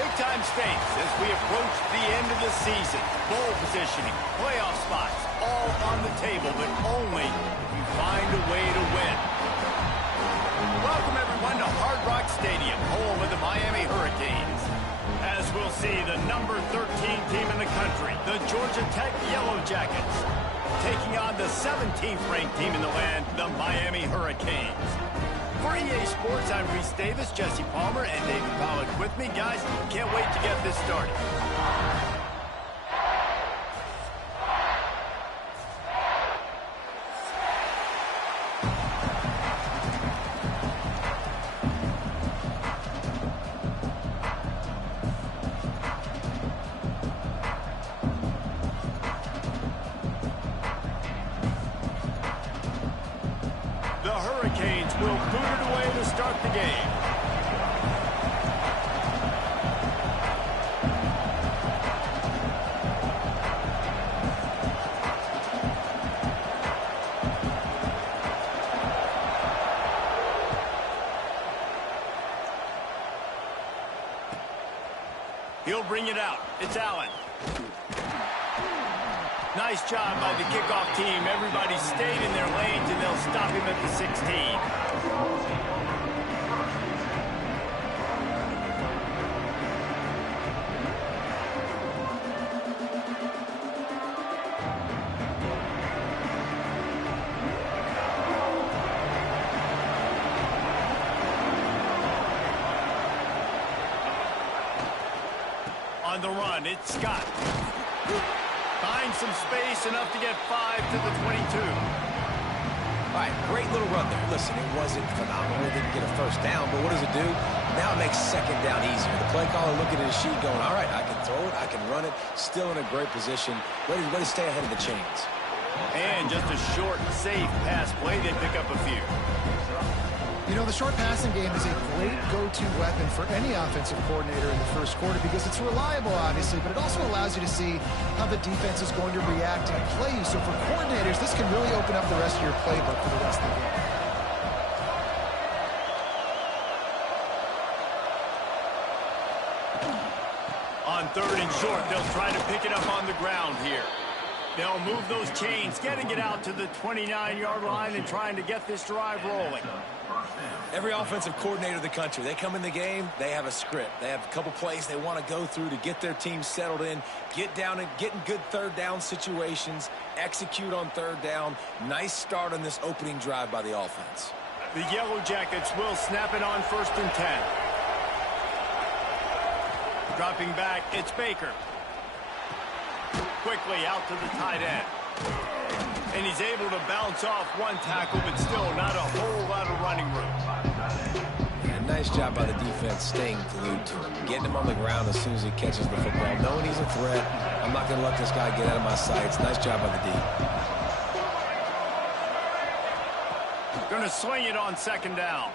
Big-time stakes as we approach the end of the season. Bowl positioning, playoff spots, all on the table, but only if you find a way to win. Welcome, everyone, to Hard Rock Stadium, home of the Miami Hurricanes. As we'll see, the number 13 team in the country, the Georgia Tech Yellow Jackets, taking on the 17th ranked team in the land, the Miami Hurricanes. For EA Sports, I'm Reese Davis, Jesse Palmer, and David Pollack with me. Guys, can't wait to get this started. The Hurricanes will boot it away to start the game. He'll bring it out. It's Allen. Nice job by the kickoff team. Everybody stayed in their lanes, and they'll stop him at the 16. On the run, it's Scott. Finds some space, enough to get 5 to the 22. All right, great little run there. Listen, it wasn't phenomenal. It didn't get a first down, but what does it do? Now it makes second down easier. The play caller looking at his sheet going, all right, I can throw it, I can run it. Still in a great position. Ready to stay ahead of the chains. And just a short, safe pass play. They pick up a few. You know, the short passing game is a great go-to weapon for any offensive coordinator in the first quarter because it's reliable, obviously, but it also allows you to see how the defense is going to react and play you. So for coordinators, this can really open up the rest of your playbook for the rest of the game. On 3rd and short, they'll try to pick it up on the ground here. They'll move those chains, getting it out to the 29-yard line and trying to get this drive rolling. Every offensive coordinator in the country, they come in the game, they have a script. They have a couple plays they want to go through to get their team settled in, get down and get in good third down situations, execute on third down. Nice start on this opening drive by the offense. The Yellow Jackets will snap it on 1st and 10. Dropping back, it's Baker. Quickly out to the tight end. And he's able to bounce off one tackle, but still not a whole lot of running room. Yeah, nice job by the defense staying glued to him. Getting him on the ground as soon as he catches the football. Knowing he's a threat, I'm not going to let this guy get out of my sights. Nice job by the D. Going to swing it on 2nd down.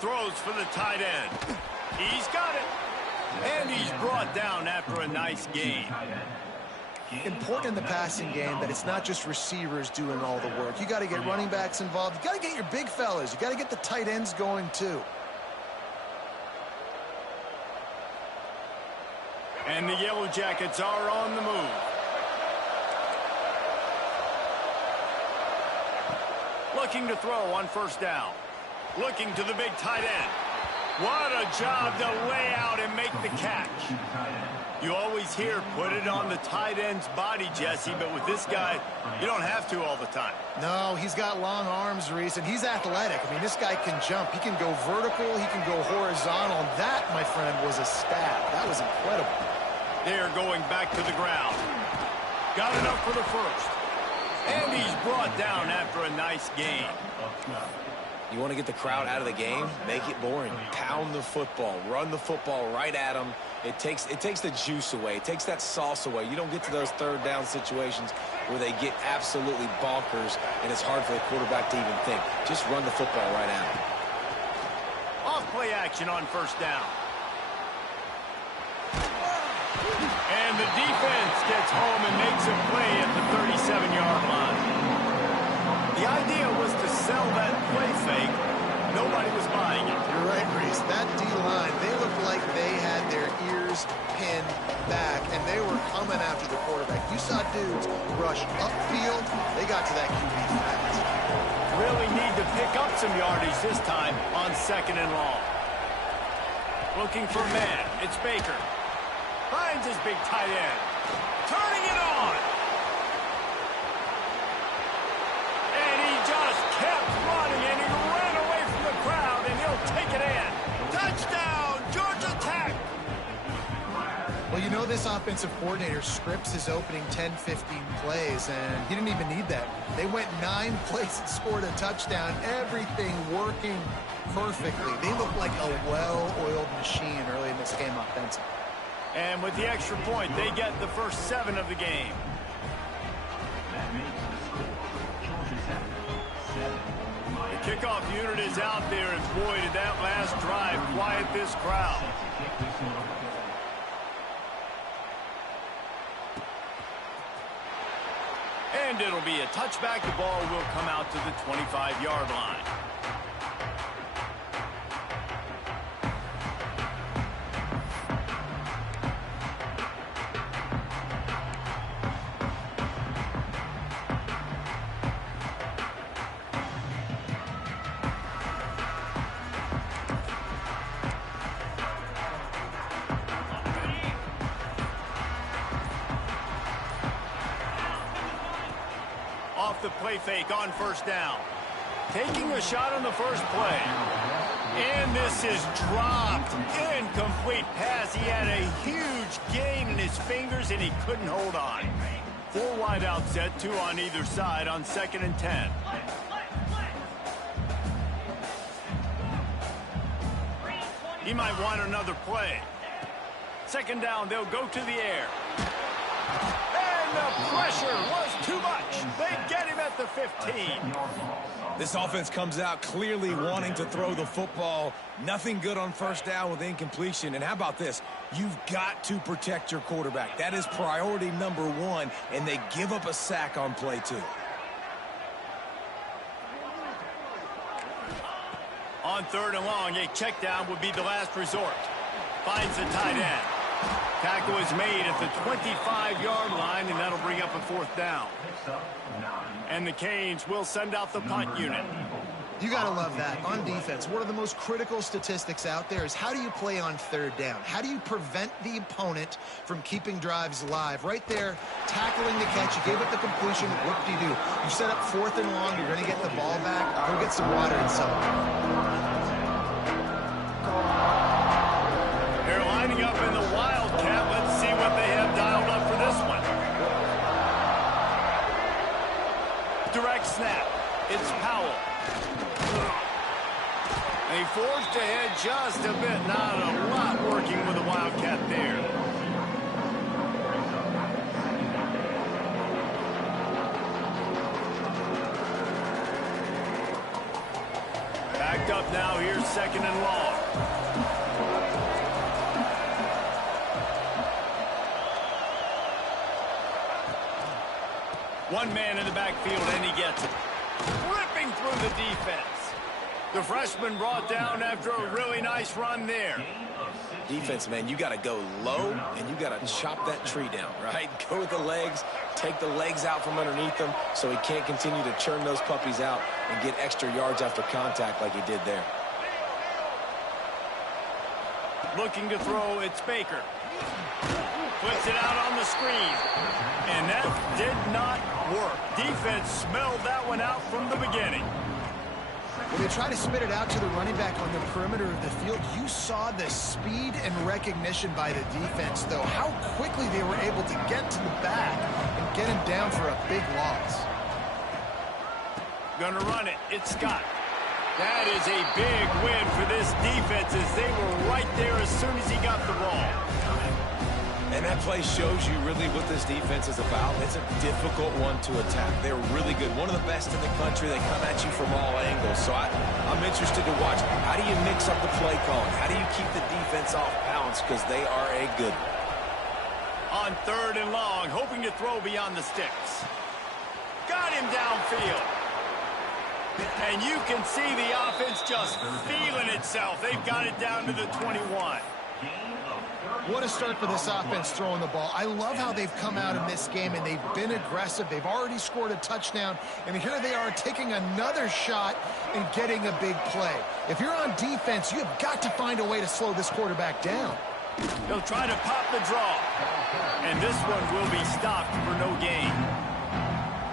Throws for the tight end. He's got it. And he's brought down after a nice gain. Important in the passing game that it's not just receivers doing all the work. You got to get running backs involved. You got to get your big fellas. You got to get the tight ends going too. And the Yellow Jackets are on the move. Looking to throw on 1st down. Looking to the big tight end. What a job to lay out and make the catch. You always hear put it on the tight end's body, Jesse, but with this guy, you don't have to all the time. No, he's got long arms, Reese, and he's athletic. I mean, this guy can jump. He can go vertical. He can go horizontal. And that, my friend, was a stab. That was incredible. They're going back to the ground. Got enough for the first. And he's brought down after a nice gain. You want to get the crowd out of the game? Make it boring. Pound the football. Run the football right at them. It takes the juice away. It takes that sauce away. You don't get to those third down situations where they get absolutely bonkers and it's hard for the quarterback to even think. Just run the football right at them. Off play action on 1st down. And the defense gets home and makes a play at the 37-yard line. The idea was to sell that play fake, Nobody was buying it. You're right, Reese. That D-line, they looked like they had their ears pinned back, and they were coming after the quarterback. You saw dudes rush upfield. They got to that QB fast. Really need to pick up some yardage this time on 2nd and long. Looking for man. It's Baker. Finds his big tight end. Turning it on. And he just kept running, and he ran away from the crowd, and he'll take it in. Touchdown, Georgia Tech. Well, you know this offensive coordinator scripts his opening 10, 15 plays, and he didn't even need that. They went 9 plays and scored a touchdown. Everything working perfectly. They look like a well-oiled machine early in this game offensively. And with the extra point, they get the first 7 of the game. The kickoff unit is out there, and boy, did that last drive quiet this crowd. And it'll be a touchback. The ball will come out to the 25-yard line. Off the play fake on 1st down. Taking a shot on the first play. And this is dropped. Incomplete pass. He had a huge gain in his fingers, and he couldn't hold on. 4 wide out set, 2 on either side on 2nd and 10. He might want another play. 2nd down, they'll go to the air. And the pressure was too much. They get him at the 15. This offense comes out clearly wanting to throw the football. Nothing good on 1st down with incompletion. And how about this? You've got to protect your quarterback. That is priority number 1, and they give up a sack on play 2. On 3rd and long, a check down would be the last resort. Finds the tight end. Tackle is made at the 25-yard line, and that'll bring up a 4th down. And the Canes will send out the punt unit. You got to love that. On defense, one of the most critical statistics out there is how do you play on 3rd down? How do you prevent the opponent from keeping drives alive? Right there, tackling the catch. You gave it the completion. What do? You set up 4th and long. You're going to get the ball back. Go get some water and celebrate. They're lining up in the Wildcat. Let's see what they have dialed up for this one. Direct snap. It's Powell. They forged ahead just a bit. Not a lot working with the Wildcat there. Backed up now. Here's 2nd and long. One man in the backfield, and he gets it. Ripping through the defense. The freshman brought down after a really nice run there. Defense, man, you got to go low, and you got to chop that tree down, right? Go with the legs, take the legs out from underneath him so he can't continue to churn those puppies out and get extra yards after contact like he did there. Looking to throw, it's Baker. Puts it out on the screen. And that did not work. Defense smelled that one out from the beginning. When they try to spit it out to the running back on the perimeter of the field, you saw the speed and recognition by the defense, though. How quickly they were able to get to the back and get him down for a big loss. Gonna run it. It's Scott. That is a big win for this defense as they were right there as soon as he got the ball. And that play shows you really what this defense is about. It's a difficult one to attack. They're really good. One of the best in the country. They come at you from all angles. So I'm interested to watch. How do you mix up the play calling? How do you keep the defense off balance? Because they are a good one. On 3rd and long, hoping to throw beyond the sticks. Got him downfield. And you can see the offense just feeling itself. They've got it down to the 21. What a start for this offense throwing the ball. I love how they've come out in this game, and they've been aggressive. They've already scored a touchdown, and here they are taking another shot and getting a big play. If you're on defense, you have got to find a way to slow this quarterback down. They'll try to pop the draw, and this one will be stopped for no gain.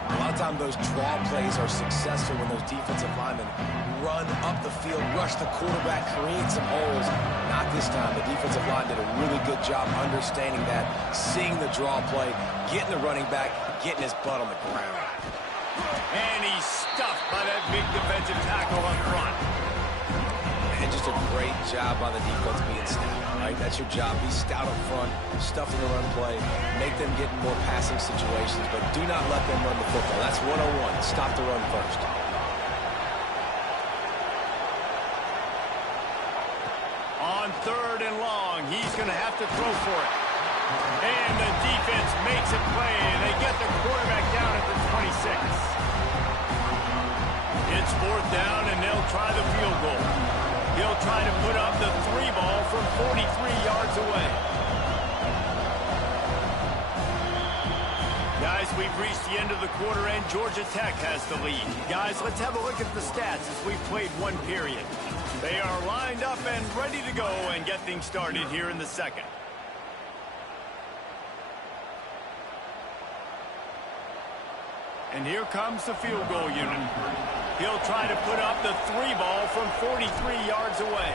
A lot of times those draw plays are successful when those defensive linemen run up the field, rush the quarterback, create some holes. Not this time. The defensive line did a really good job understanding that, seeing the draw play, getting the running back, getting his butt on the ground. And he's stuffed by that big defensive tackle up front. And just a great job by the defense being stout, right? That's your job. Be stout up front, stuff in the run play, make them get in more passing situations, but do not let them run the football. That's 101. Stop the run first. On 3rd and long, he's going to have to throw for it. And the defense makes a play. They get the quarterback down at the 26. It's 4th down, and they'll try the field goal. He'll try to put up the 3 ball from 43 yards away. Guys, we've reached the end of the quarter, and Georgia Tech has the lead. Guys, let's have a look at the stats as we've played one period. They are lined up and ready to go and get things started here in the second. And here comes the field goal unit. He'll try to put up the 3 ball from 43 yards away.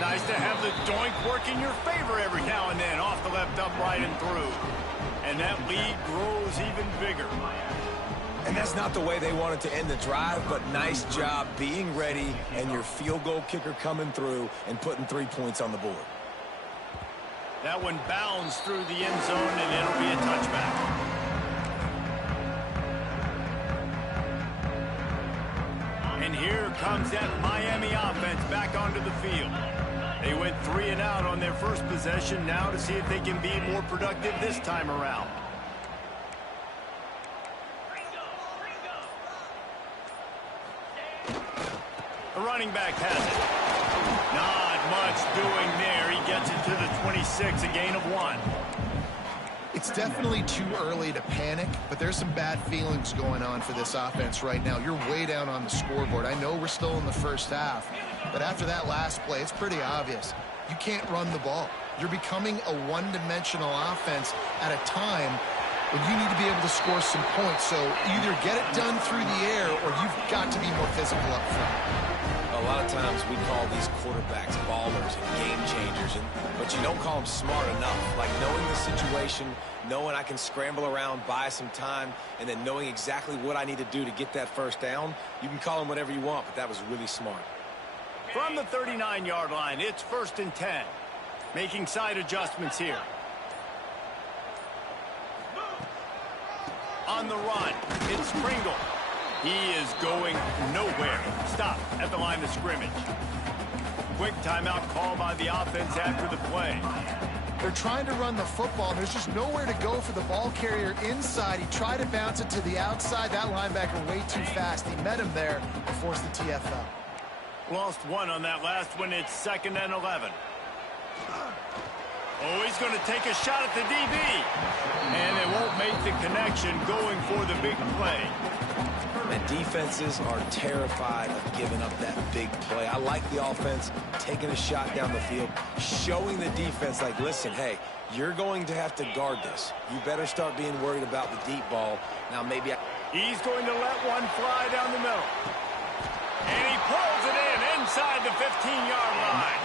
Nice to have the doink work in your favor every now and then, off the left upright and through. And that lead grows even bigger. And that's not the way they wanted to end the drive, but nice job being ready and your field goal kicker coming through and putting 3 points on the board. That one bounds through the end zone, and it'll be a touchback. And here comes that Miami offense back onto the field. They went 3 and out on their first possession, now to see if they can be more productive this time around. The running back has it. Not much doing there. He gets it to the 26, a gain of 1. It's definitely too early to panic, but there's some bad feelings going on for this offense right now. You're way down on the scoreboard. I know we're still in the first half, but after that last play, it's pretty obvious. You can't run the ball. You're becoming a one-dimensional offense at a time when you need to be able to score some points. So either get it done through the air or you've got to be more physical up front. A lot of times we call these quarterbacks ballers and game changers, but you don't call them smart enough. Like knowing the situation, knowing I can scramble around, buy some time, and then knowing exactly what I need to do to get that first down. You can call them whatever you want, but that was really smart. From the 39-yard line, it's 1st and 10. Making side adjustments here. On the run, it's Pringle. He is going nowhere. Stop at the line of scrimmage. Quick timeout call by the offense after the play. They're trying to run the football, and there's just nowhere to go for the ball carrier inside. He tried to bounce it to the outside. That linebacker way too fast. He met him there and forced the TFL. Lost 1 on that last one. It's 2nd and 11. Oh, he's going to take a shot at the DB. And it won't make the connection, going for the big play. And defenses are terrified of giving up that big play. I like the offense taking a shot down the field, showing the defense, like, listen, hey, you're going to have to guard this. You better start being worried about the deep ball. Now, maybe he's going to let one fly down the middle. And he pulls it in inside the 15-yard line.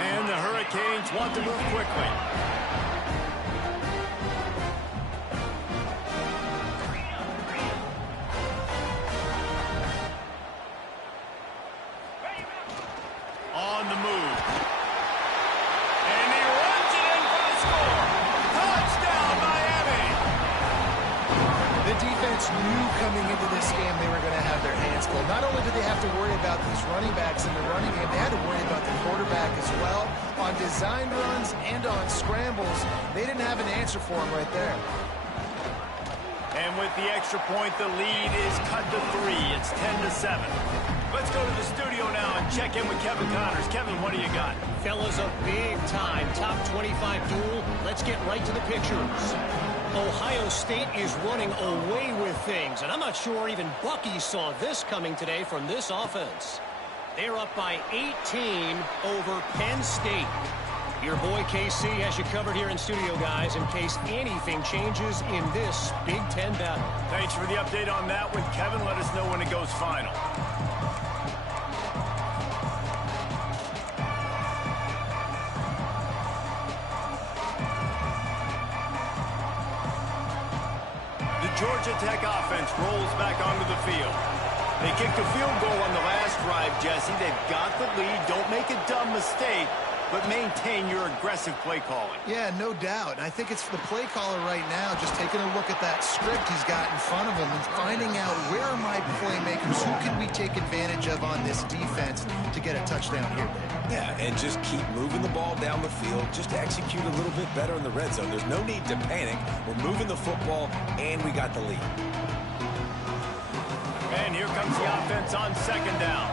And the Hurricanes want to move quickly. On the move. And he runs it in for the score. Touchdown, Miami. The defense knew coming into this game they were going to have their hands full. Not only did they have to worry about these running backs in the running game, they had to worry about the quarterback as well. On designed runs and on scrambles, they didn't have an answer for him right there. And with the extra point, the lead is cut to 3. It's 10-7. Let's go to the studio now and check in with Kevin Connors. Kevin, what do you got? Fellas, a big-time top 25 duel. Let's get right to the pictures. Ohio State is running away with things, and I'm not sure even Bucky saw this coming today from this offense. They're up by 18 over Penn State. Your boy KC has you covered here in studio, guys, in case anything changes in this Big Ten battle. Thanks for the update on that one, Kevin. Let us know when it goes final. The Georgia Tech offense rolls back onto the field. They kicked a field goal on the last drive, Jesse. They've got the lead. Don't make a dumb mistake, but maintain your aggressive play calling. Yeah, no doubt. I think it's the play caller right now just taking a look at that script he's got in front of him and finding out where are my playmakers, who can we take advantage of on this defense to get a touchdown here today. Yeah, and just keep moving the ball down the field just to execute a little bit better in the red zone. There's no need to panic. We're moving the football, and we got the lead. And here comes the offense on second down.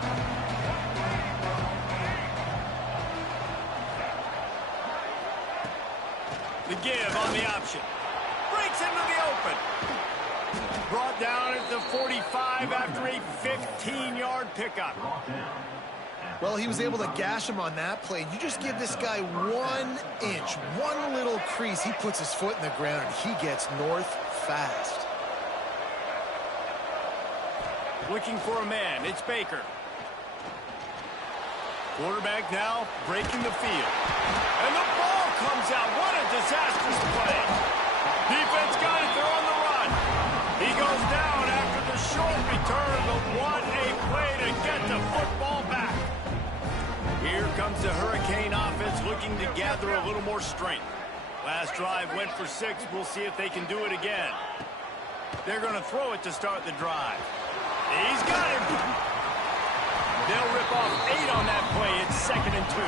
The give on the option. Breaks into the open. Brought down at the 45 after a 15-yard pickup. Well, he was able to gash him on that play. You just give this guy 1 inch, one little crease. He puts his foot in the ground, and he gets north fast. Looking for a man. It's Baker. Quarterback now breaking the field. And the ball comes out. What a disastrous play. Defense got it. They're on the run. He goes down after the short return, but what a play to get the football back. Here comes the Hurricane offense looking to gather a little more strength. Last drive went for 6. We'll see if they can do it again. They're going to throw it to start the drive. He's got him. They'll rip off 8 on that play. It's 2nd and 2.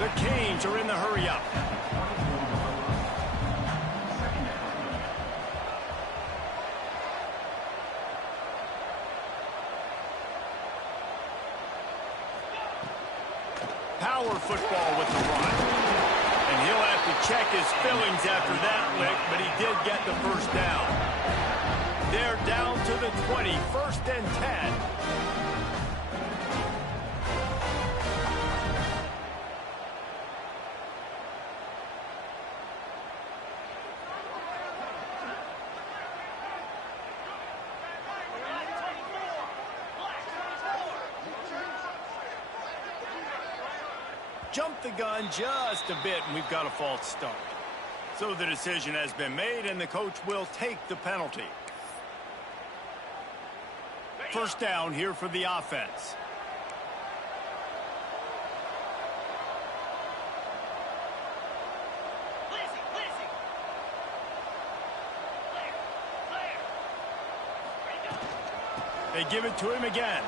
The Canes are in the hurry-up. Power football with the run. And he'll have to check his fillings after that lick, but he did get the first down. They're down to the 20, 1st and 10. Jumped the gun just a bit, and we've got a false start. So the decision has been made, and the coach will take the penalty. First down here for the offense. They give it to him again.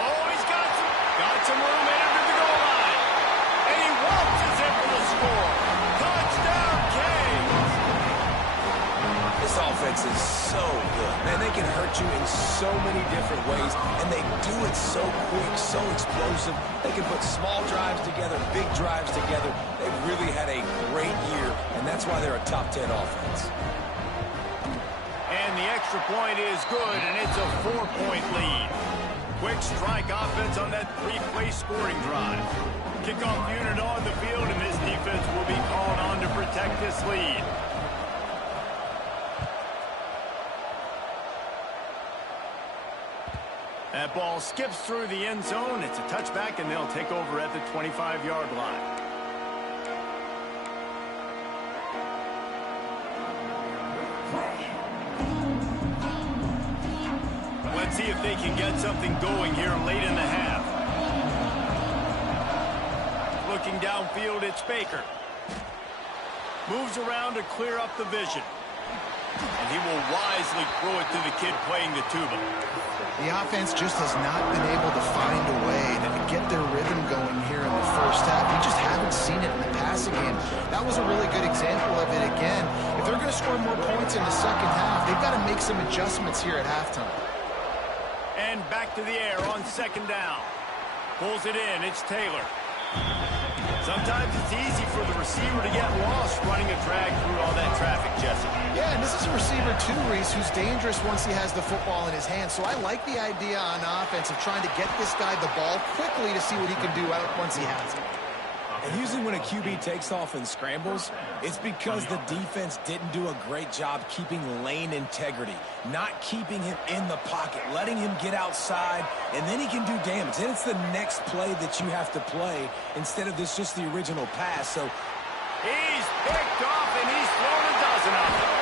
Oh, he's got some room in under the goal line. And he waltzes in for the score. Touchdown, Canes. This offense is so good. Man, they can hurt you in so many different ways, and they do it so quick, so explosive. They can put small drives together, big drives together. They've really had a great year, and that's why they're a top 10 offense. And the extra point is good, and it's a 4-point lead. Quick strike offense on that 3-play scoring drive. Kickoff unit on the field, and this defense will be called on to protect this lead. That ball skips through the end zone. It's a touchback, and they'll take over at the 25-yard line. Let's see if they can get something going here late in the half. Looking downfield, it's Baker. Moves around to clear up the vision. And he will wisely throw it to the kid playing the tuba. The offense just has not been able to find a way to get their rhythm going here in the first half. We just haven't seen it in the passing game. That was a really good example of it again. If they're going to score more points in the second half, they've got to make some adjustments here at halftime. And back to the air on second down. Pulls it in. It's Taylor. Sometimes it's easy for the receiver to get lost running a drag through all that traffic, Jesse. Yeah, and this is a receiver too, Reese, who's dangerous once he has the football in his hands. So I like the idea on offense of trying to get this guy the ball quickly to see what he can do once he has it. And usually when a QB takes off and scrambles, it's because the defense didn't do a great job keeping lane integrity, not keeping him in the pocket, letting him get outside, and then he can do damage. Then it's the next play that you have to play instead of just the original pass. So he's picked off, and he's thrown a dozen of them.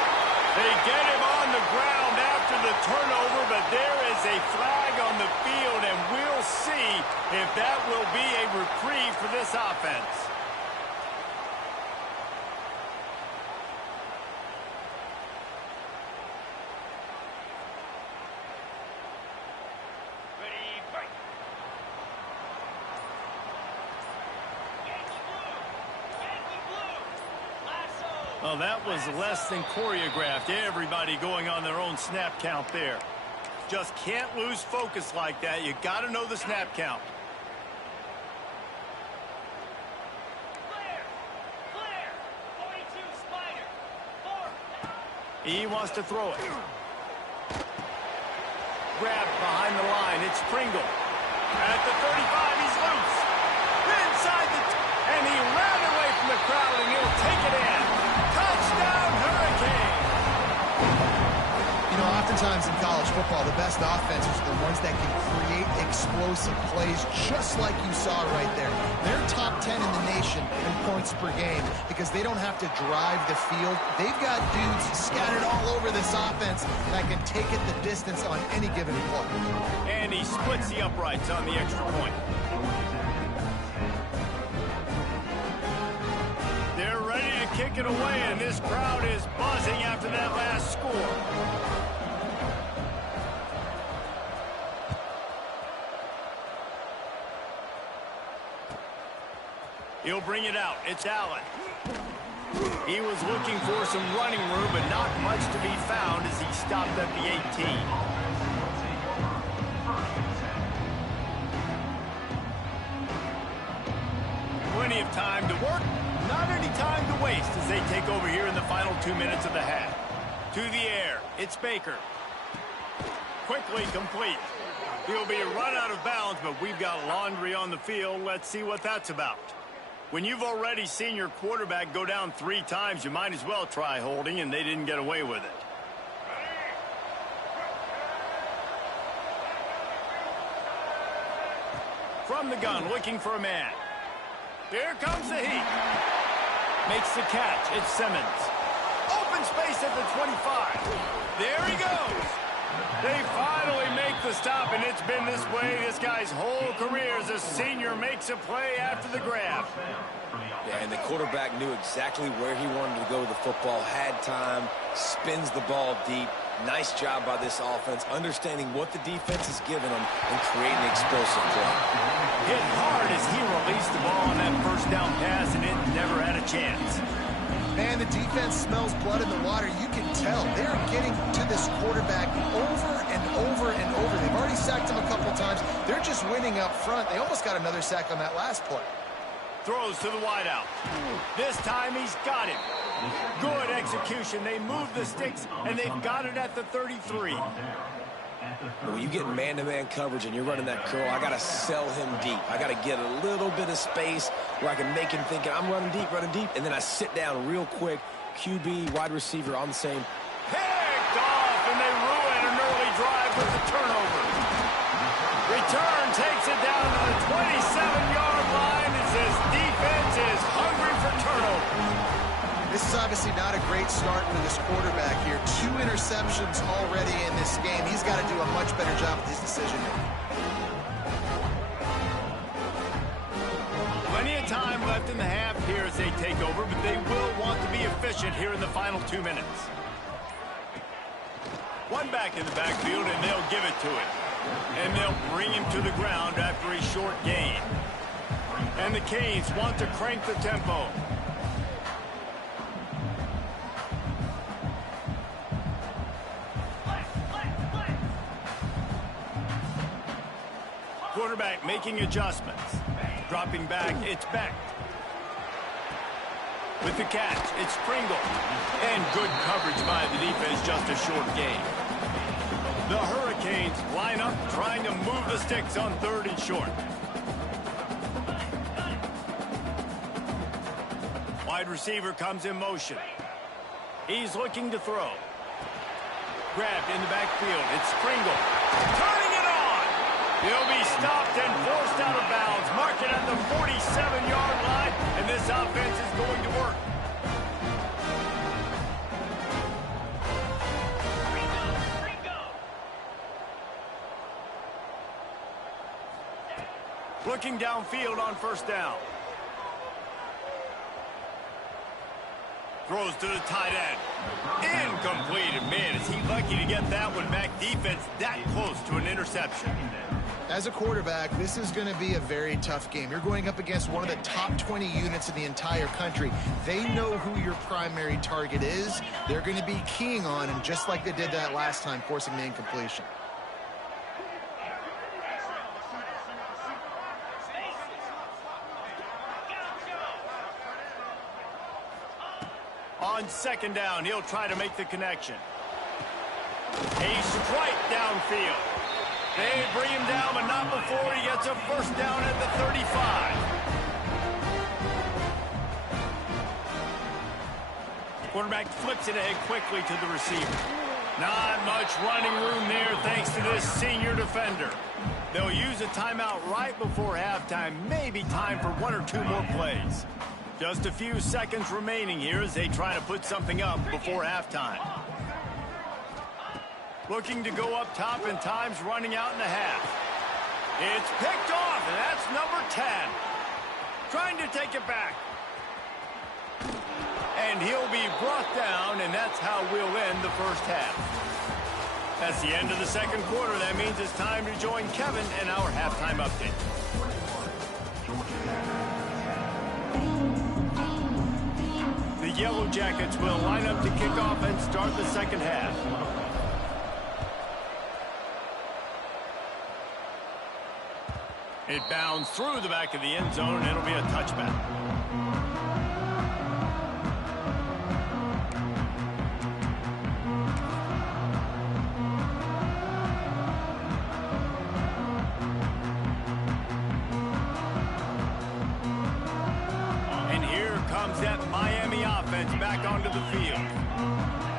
They get him on the ground after the turnover, but there is a flag on the field, and we'll see if that will be a reprieve for this offense. Well, that was less than choreographed. Everybody going on their own snap count there. Just can't lose focus like that. You got to know the snap count. Clear. 42 Spider. 4. He wants to throw it. Grab behind the line. It's Pringle. At the 35, he's loose. Inside and he ran away from the crowd, and he'll take it in. Touchdown, Hurricane! You know, oftentimes in college football, the best offenses are the ones that can create explosive plays, just like you saw right there. They're top 10 in the nation in points per game because they don't have to drive the field. They've got dudes scattered all over this offense that can take it the distance on any given play. And he splits the uprights on the extra point. They're ready to kick it away, and this crowd is buzzing after that last score. He'll bring it out. It's Allen. He was looking for some running room, but not much to be found as he stopped at the 18. Plenty of time to work. Not any time to waste as they take over here in the final 2 minutes of the half. To the air. It's Baker. Quickly complete. He'll be run out of bounds, but we've got laundry on the field. Let's see what that's about. When you've already seen your quarterback go down 3 times, you might as well try holding, and they didn't get away with it. From the gun, looking for a man. Here comes the heat. Makes the catch. It's Simmons. Open space at the 25. There he goes. They finally make the stop, and it's been this way this guy's whole career as a senior. Makes a play after the grab. Yeah, and the quarterback knew exactly where he wanted to go with the football, had time, spins the ball deep. Nice job by this offense, understanding what the defense is giving them and creating an explosive play. Hit hard as he released the ball on that first down pass, and it never had a chance. Man, the defense smells blood in the water. You can tell they're getting to this quarterback over and over and over. They've already sacked him a couple times. They're just winning up front. They almost got another sack on that last play. Throws to the wideout. This time he's got him. Good execution. They move the sticks, and they've got it at the 33. When you get man-to-man coverage and you're running that curl, I got to sell him deep. I got to get a little bit of space where I can make him think I'm running deep, and then I sit down real quick. QB, wide receiver on the same. Picked off, and they ruin an early drive with the turnover. Return takes it down to the 27-yard line as this defense is hungry for turnover. This is obviously not a great start for this quarterback here. 2 interceptions already in this game. He's got to do a much better job with his decision-making. Plenty of time left in the half here as they take over, but they will want to be efficient here in the final 2 minutes. One back in the backfield, and they'll give it to him. And they'll bring him to the ground after a short gain. And the Canes want to crank the tempo. Quarterback making adjustments. Dropping back, it's Beck. With the catch, it's Pringle. And good coverage by the defense, just a short gain. The Hurricanes line up, trying to move the sticks on 3rd and short. Wide receiver comes in motion. He's looking to throw. Grabbed in the backfield. It's Pringle. Turning it on. He'll be stopped and forced out of bounds. Mark it at the 47-yard line, and this offense is going to work. Looking downfield on 1st down. Throws to the tight end. Incomplete. And man, is he lucky to get that one back. Defense that close to an interception. As a quarterback, this is going to be a very tough game. You're going up against one of the top 20 units in the entire country. They know who your primary target is. They're going to be keying on him, just like they did that last time, forcing the incompletion. On 2nd down, he'll try to make the connection. A strike downfield. They bring him down, but not before he gets a 1st down at the 35. Quarterback flips it ahead quickly to the receiver. Not much running room there thanks to this senior defender. They'll use a timeout right before halftime. Maybe time for 1 or 2 more plays. Just a few seconds remaining here as they try to put something up before halftime. Looking to go up top, and time's running out in the half. It's picked off, and that's number 10. Trying to take it back. And he'll be brought down, and that's how we'll end the 1st half. That's the end of the 2nd quarter. That means it's time to join Kevin in our halftime update. The Yellow Jackets will line up to kick off and start the 2nd half. It bounds through the back of the end zone, and it'll be a touchback. That Miami offense back onto the field.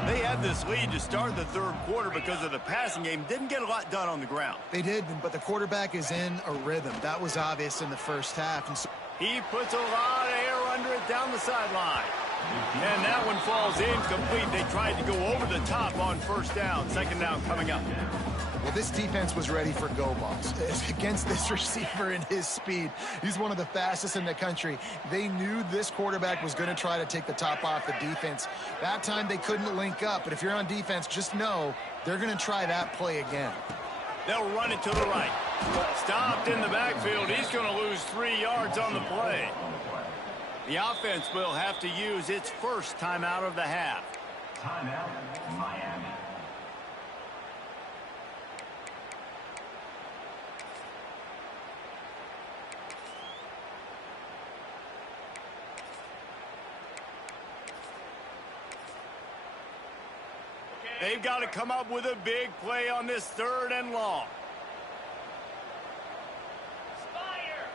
They had this lead to start the 3rd quarter because of the passing game. Didn't get a lot done on the ground. They did, but the quarterback is in a rhythm. That was obvious in the 1st half. And so he puts a lot of air under it down the sideline. And that one falls incomplete. They tried to go over the top on 1st down. 2nd down coming up. Well, this defense was ready for go balls against this receiver and his speed. He's one of the fastest in the country. They knew this quarterback was going to try to take the top off the defense. That time they couldn't link up, but if you're on defense, just know they're going to try that play again. They'll run it to the right. Stopped in the backfield. He's going to lose 3 yards on the play. The offense will have to use its 1st timeout of the half. Timeout, Miami. They've got to come up with a big play on this 3rd and long. Spire.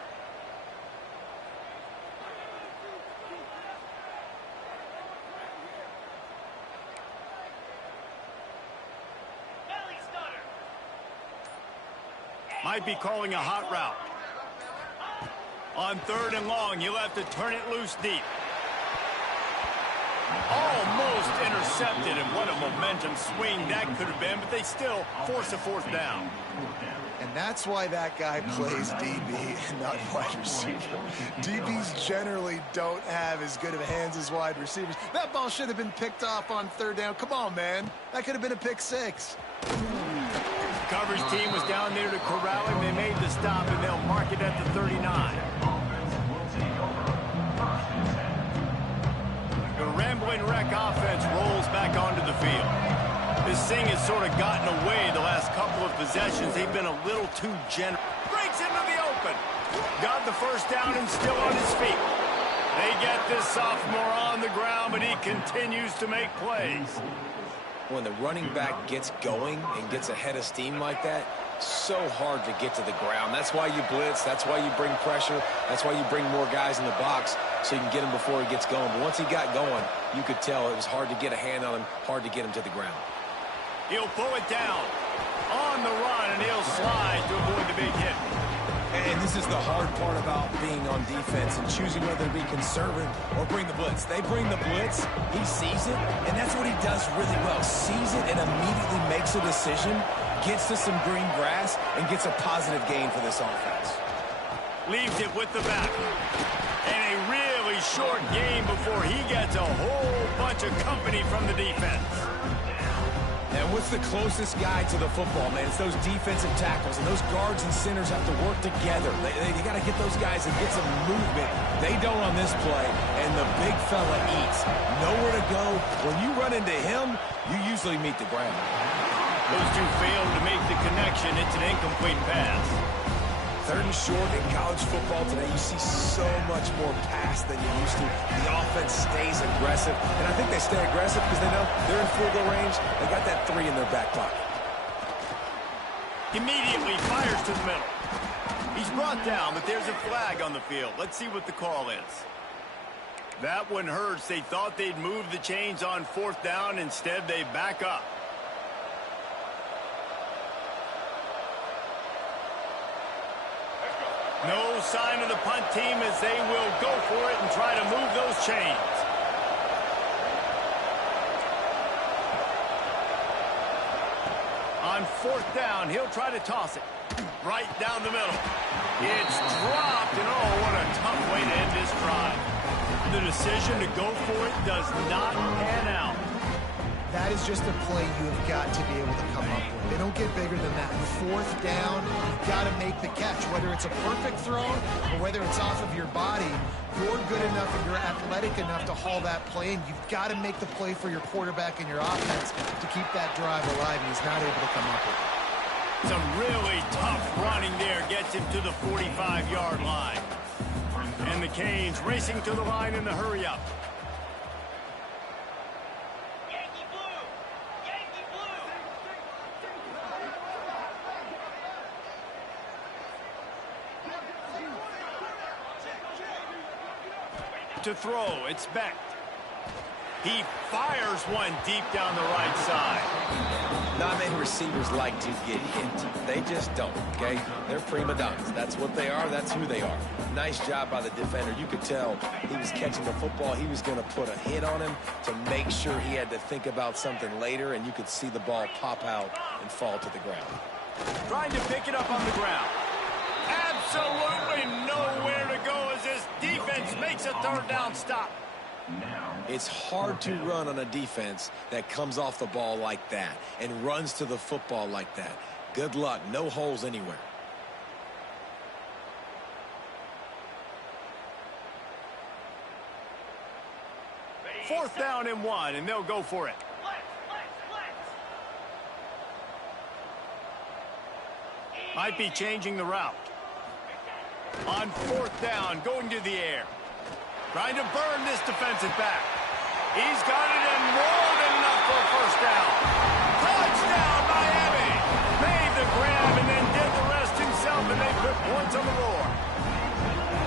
Belly stutter. Might be calling a hot route. On 3rd and long, you'll have to turn it loose deep. Almost intercepted, and what a momentum swing that could have been, but they still force a 4th down. And that's why that guy plays DB and not wide receiver. DBs generally don't have as good of hands as wide receivers. That ball should have been picked off on 3rd down. Come on, man. That could have been a pick 6. Coverage team was down there to corral him. They made the stop, and they'll mark it at the 39. The rambling wreck offense rolls back onto the field. This thing has sort of gotten away the last couple of possessions. They've been a little too generous. Break Breaks into the open. Got the first down and still on his feet. They get this sophomore on the ground, but he continues to make plays. When the running back gets going and gets ahead of steam like that, so hard to get to the ground. That's why you blitz. That's why you bring pressure. That's why you bring more guys in the box so you can get him before he gets going. But once he got going, you could tell it was hard to get a hand on him, hard to get him to the ground. He'll pull it down on the run, and he'll slide to avoid the big hit. And this is the hard part about being on defense and choosing whether to be conservative or bring the blitz. They bring the blitz, he sees it, and that's what he does really well. Sees it and immediately makes a decision, gets to some green grass, and gets a positive gain for this offense. Leaves it with the back. And a really short game before he gets a whole bunch of company from the defense. And what's the closest guy to the football, man? It's those defensive tackles, and those guards and centers have to work together. They got to get those guys and get some movement. They don't on this play, and the big fella eats. Nowhere to go. When you run into him, you usually meet the ground. Those two failed to make the connection. It's an incomplete pass. Third and short in college football today, you see so much more pass than you used to. The offense stays aggressive, and I think they stay aggressive because they know they're in field goal range. They got that 3 in their back pocket. Immediately fires to the middle. He's brought down, but there's a flag on the field. Let's see what the call is. That one hurts. They thought they'd move the chains on 4th down. Instead, they back up. No sign of the punt team as they will go for it and try to move those chains. On 4th down, he'll try to toss it right down the middle. It's dropped, and oh, what a tough way to end this drive. The decision to go for it does not pan out. That is just a play you have got to be able to come up with. They don't get bigger than that. 4th down, you've got to make the catch. Whether it's a perfect throw or whether it's off of your body, you're good enough and you're athletic enough to haul that play, and you've got to make the play for your quarterback and your offense to keep that drive alive, and he's not able to come up with it. Some really tough running there gets him to the 45-yard line. And the Canes racing to the line in the hurry-up. To throw, it's Beck. He fires one deep down the right side. Not many receivers like to get hit. They just don't, okay? They're prima donnas. That's what they are. That's who they are. Nice job by the defender. You could tell he was catching the football. He was going to put a hit on him to make sure he had to think about something later, and you could see the ball pop out and fall to the ground. Trying to pick it up on the ground. Absolutely nowhere to go as this defense makes a 3rd down stop. It's hard to run on a defense that comes off the ball like that and runs to the football like that. Good luck. No holes anywhere. Fourth down and 1, and they'll go for it. Might be changing the route. On 4th down, going to the air. Trying to burn this defensive back. He's got it and rolled it enough for a 1st down. Touchdown, Miami! Made the grab and then did the rest himself, and they put points on the board.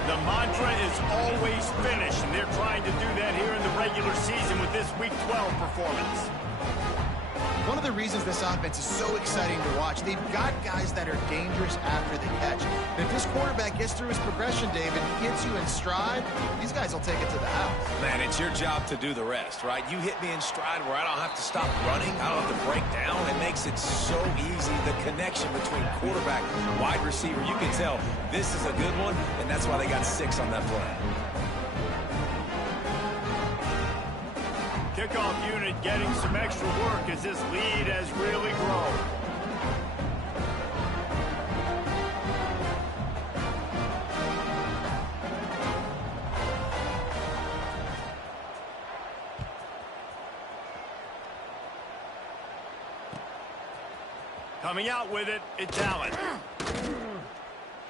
The mantra is always finish, and they're trying to do that here in the regular season with this Week 12 performance. One of the reasons this offense is so exciting to watch, they've got guys that are dangerous after the catch. And if this quarterback gets through his progression, David, and hits you in stride, these guys will take it to the house. Man, it's your job to do the rest, right? You hit me in stride where I don't have to stop running. I don't have to break down. It makes it so easy. The connection between quarterback and wide receiver, you can tell this is a good one, and that's why they got 6 on that play. Kickoff unit getting some extra work as this lead has really grown. Coming out with it, it's Allen.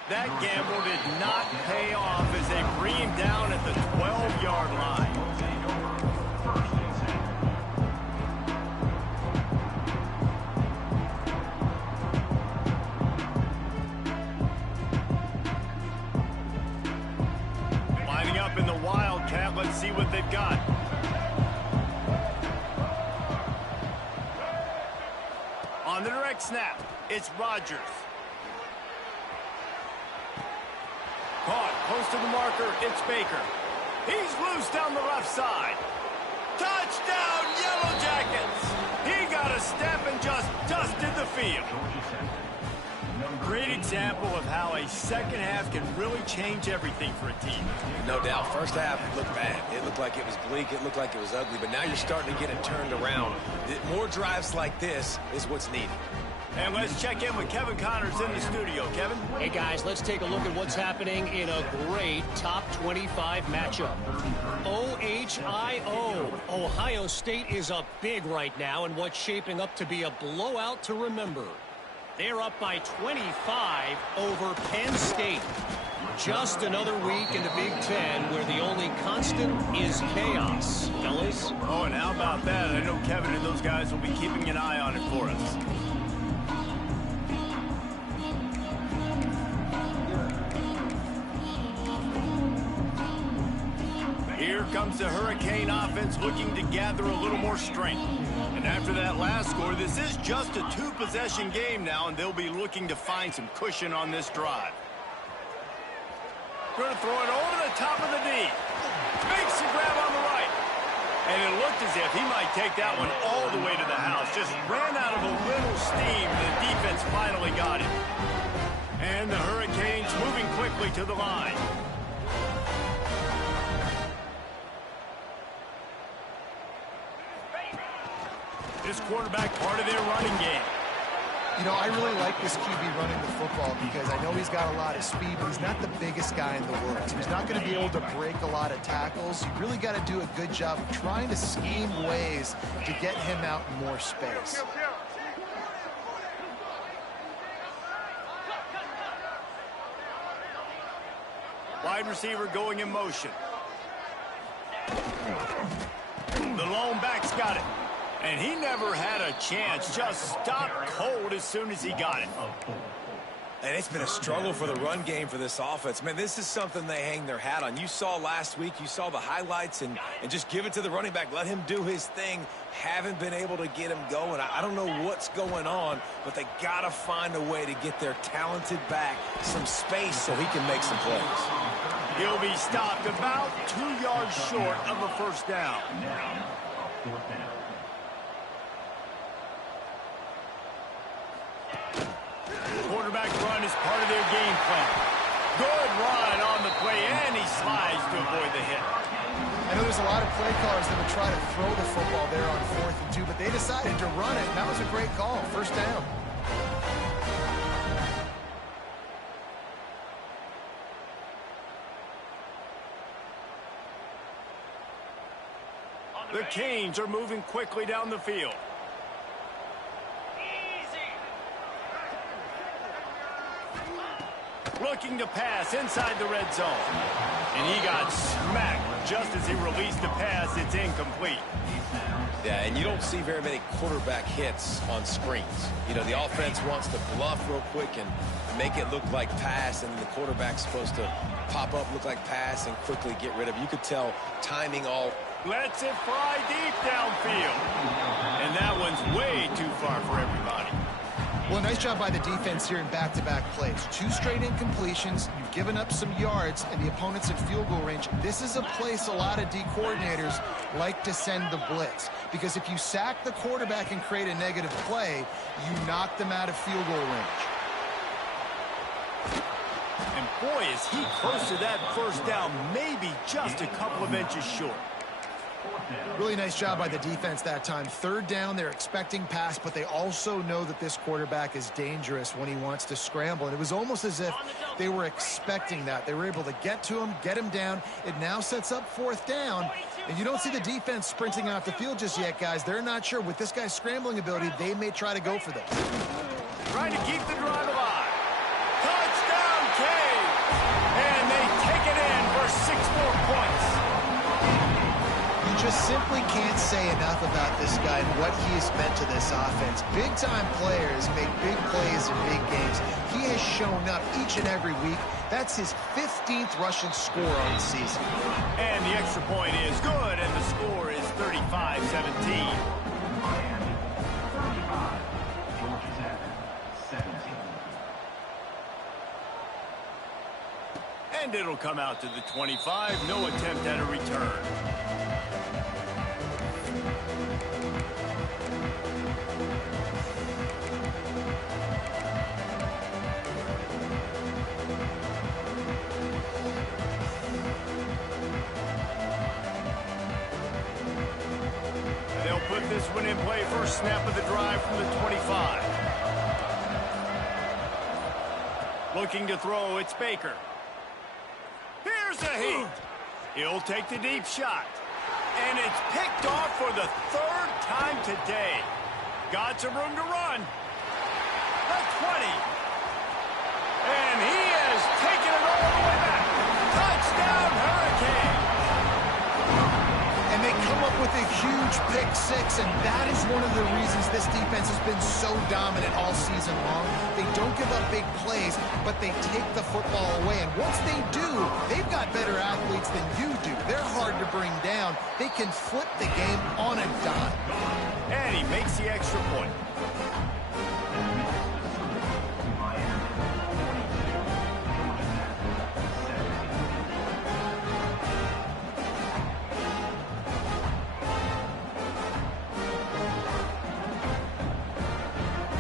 That gamble did not pay off as they bring him down at the 12-yard line. Lining up in the Wildcat, let's see what they've got. On the direct snap, it's Rodgers. Caught close to the marker, it's Baker. He's loose down the left side. Touchdown, Yellow Jackets! He got a step and just dusted the field. Great example of how a second half can really change everything for a team. No doubt. First half looked bad. It looked like it was bleak. It looked like it was ugly. But now you're starting to get it turned around. More drives like this is what's needed. And let's check in with Kevin Connors in the studio. Kevin? Hey, guys, let's take a look at what's happening in a great top 25 matchup. OHIO. Ohio State is up big right now in what's shaping up to be a blowout to remember. They're up by 25 over Penn State. Just another week in the Big Ten where the only constant is chaos, fellas. Oh, and how about that? I know Kevin and those guys will be keeping an eye on it for us. Here comes the Hurricane offense looking to gather a little more strength. And after that last score, this is just a two-possession game now, and they'll be looking to find some cushion on this drive. Going to throw it over the top of the knee. Makes the grab on the right. And it looked as if he might take that one all the way to the house. Just ran out of a little steam. The defense finally got him. And the Hurricanes moving quickly to the line. This quarterback part of their running game. You know, I really like this QB running the football because I know he's got a lot of speed, but he's not the biggest guy in the world. So he's not going to be able to break a lot of tackles. You really got to do a good job of trying to scheme ways to get him out in more space. Wide receiver going in motion. The lone back's got it. And he never had a chance. Just stopped cold as soon as he got it. And it's been a struggle for the run game for this offense. Man, this is something they hang their hat on. You saw last week, you saw the highlights, and just give it to the running back. Let him do his thing. Haven't been able to get him going. I don't know what's going on, but they got to find a way to get their talented back some space so he can make some plays. He'll be stopped about 2 yards short of a first down. Quarterback run is part of their game plan. Good run on the play, and he slides to avoid the hit. I know there's a lot of play callers that would try to throw the football there on 4th and 2, but they decided to run it, and that was a great call. First down. The Canes are moving quickly down the field. Looking to pass inside the red zone. And he got smacked just as he released the pass. It's incomplete. Yeah, and you don't see very many quarterback hits on screens. You know, the offense wants to bluff real quick and make it look like pass, and the quarterback's supposed to pop up, look like pass, and quickly get rid of it. You could tell timing all. Lets it fly deep downfield. And that one's way too far for everybody. Well, nice job by the defense here in back-to-back plays. 2 straight incompletions. You've given up some yards, and the opponent's in field goal range. This is a place a lot of D coordinators like to send the blitz, because if you sack the quarterback and create a negative play, you knock them out of field goal range. And boy, is he close to that first down, maybe just a couple of inches short. Really nice job by the defense that time. 3rd down, they're expecting pass, but they also know that this quarterback is dangerous when he wants to scramble. And it was almost as if they were expecting that. They were able to get to him, get him down. It now sets up 4th down. And you don't see the defense sprinting off the field just yet, guys. They're not sure. With this guy's scrambling ability, they may try to go for this. Trying to keep the drive alive. Touchdown, Canes! Just simply can't say enough about this guy and what he has meant to this offense. Big-time players make big plays in big games. He has shown up each and every week. That's his 15th rushing score on the season. And the extra point is good, and the score is 35-17. Miami, 35. Georgia Tech, 17. And it'll come out to the 25. No attempt at a return. They'll put this one in play. First snap of the drive from the 25. Looking to throw, it's Baker. Here's a heat. He'll take the deep shot. And it's picked off for the third time today. Got some room to run. The 20. And he has taken it all the way back. Touchdown, Hurricane. And they come up with a huge pick six, and that is one of the reasons this defense has been so dominant all season long. They don't give up big plays, but they take the football away. And once they do, they've got better athletes than you do. They're hard to bring down. They can flip the game on a dime. And he makes the extra point.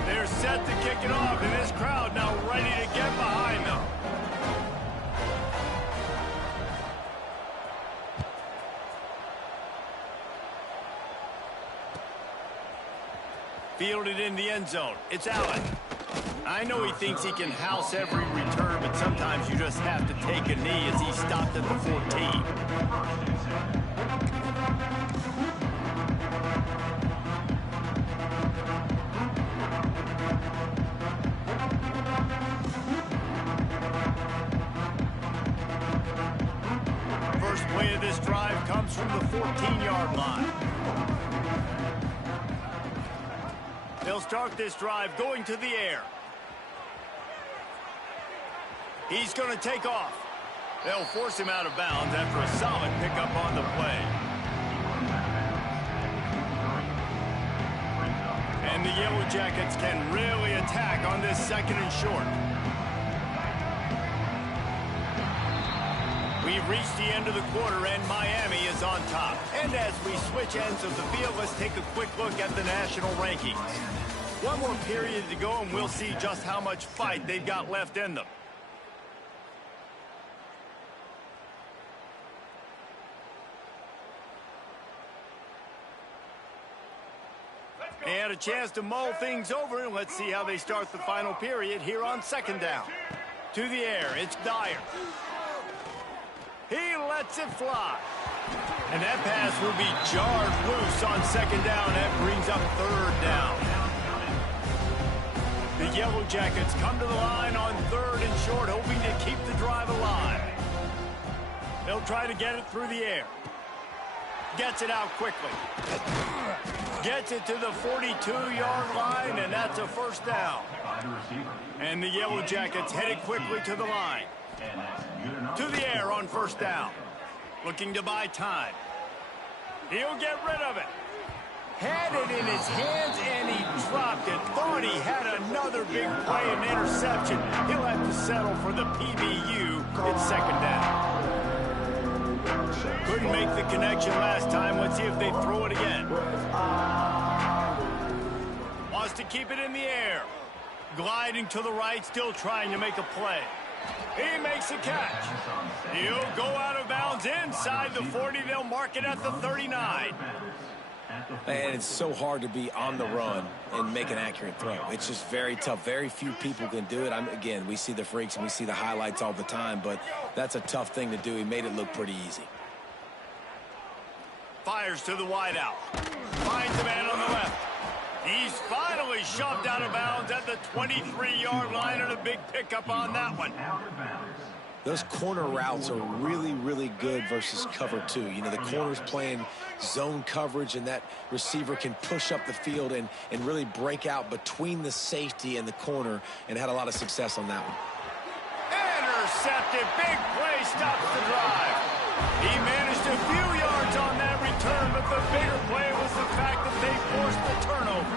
They're set to kick it off, and this crowd now ready to get behind them. Fielded in the end zone. It's Allen. I know he thinks he can house every return, but sometimes you just have to take a knee as he stopped at the 14. First play of this drive comes from the 14-yard line. They'll start this drive going to the air. He's going to take off. They'll force him out of bounds after a solid pickup on the play. And the Yellow Jackets can really attack on this second and short. We've reached the end of the quarter, and Miami is on top. And as we switch ends of the field, let's take a quick look at the national rankings. One more period to go, and we'll see just how much fight they've got left in them. They had a chance to mull things over, and let's see how they start the final period here on second down. To the air, it's Dyer. He lets it fly. And that pass will be jarred loose on second down. That brings up third down. The Yellow Jackets come to the line on third and short, hoping to keep the drive alive. They'll try to get it through the air. Gets it out quickly. Gets it to the 42-yard line, and that's a first down. And the Yellow Jackets headed quickly to the line. To the air on first down. Looking to buy time. He'll get rid of it. Had it in his hands, and he dropped it. Thought he had another big play and interception. He'll have to settle for the PBU. It's second down. Couldn't make the connection last time. Let's see if they throw it again. Wants to keep it in the air. Gliding to the right, still trying to make a play. He makes a catch. He'll go out of bounds inside the 40. They'll mark it at the 39. And it's so hard to be on the run and make an accurate throw. It's just very tough. Very few people can do it. Again, we see the freaks and we see the highlights all the time, but that's a tough thing to do. He made it look pretty easy. Fires to the wideout. Finds a man on the left. He's finally shoved out of bounds at the 23-yard line, and a big pickup on that one. those corner routes are really, really good versus cover 2. You know, the corner's playing zone coverage, and that receiver can push up the field and really break out between the safety and the corner, and had a lot of success on that one. Intercepted. Big play stops the drive. He managed a few yards on that return, but the bigger play was the fact that they forced the turnover.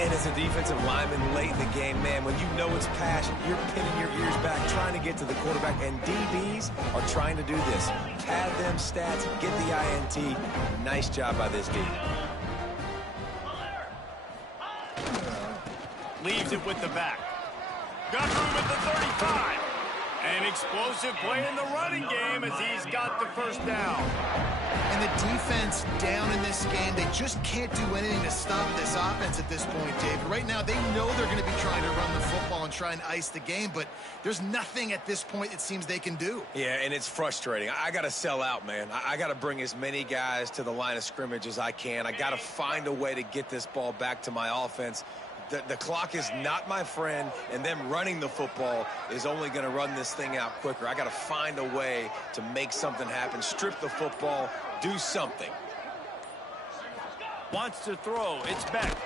And as a defensive lineman late in the game, man, when you know it's passion, you're pinning your ears back, trying to get to the quarterback, and DBs are trying to do this. Pad them stats, get the INT. Nice job by this D. Leaves it with the back. Got room at the 35. An explosive play in the running game as he's got the first down. And the defense down in this game, they just can't do anything to stop this offense at this point, David. Right now, they know they're going to be trying to run the football and try and ice the game, but there's nothing at this point it seems they can do. Yeah, and it's frustrating. I got to sell out, man. I got to bring as many guys to the line of scrimmage as I can. I got to find a way to get this ball back to my offense. The clock is not my friend, and them running the football is only going to run this thing out quicker. I got to find a way to make something happen, strip the football, do something. Wants to throw. It's back.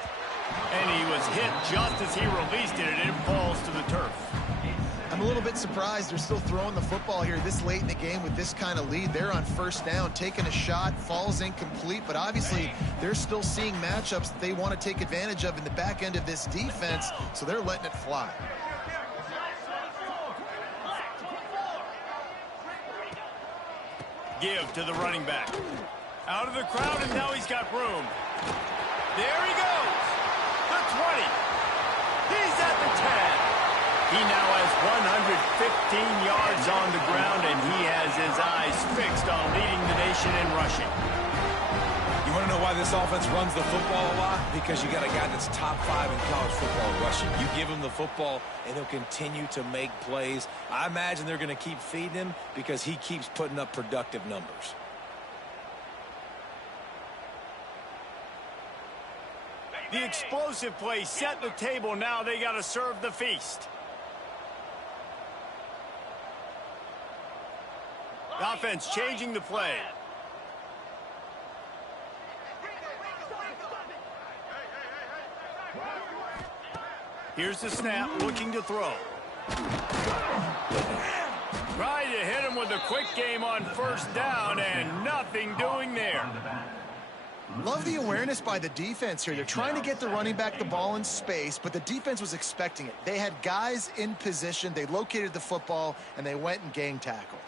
And he was hit just as he released it, and it falls to the turf. I'm a little bit surprised they're still throwing the football here this late in the game with this kind of lead. They're on first down, taking a shot, falls incomplete, but obviously they're still seeing matchups that they want to take advantage of in the back end of this defense, so they're letting it fly. Give to the running back. Out of the crowd, and now he's got room. There he goes. The 20. He's at the 10. He now has 115 yards on the ground, and he has his eyes fixed on leading the nation in rushing. You want to know why this offense runs the football a lot? Because you got a guy that's top 5 in college football rushing. You give him the football, and he'll continue to make plays. I imagine they're going to keep feeding him because he keeps putting up productive numbers. The explosive play set the table. Now they got to serve the feast. The offense changing the play. Here's the snap, looking to throw. Trying to hit him with a quick game on first down, and nothing doing there. Love the awareness by the defense here. They're trying to get the running back the ball in space, but the defense was expecting it. They had guys in position. They located the football, and they went and gang tackled.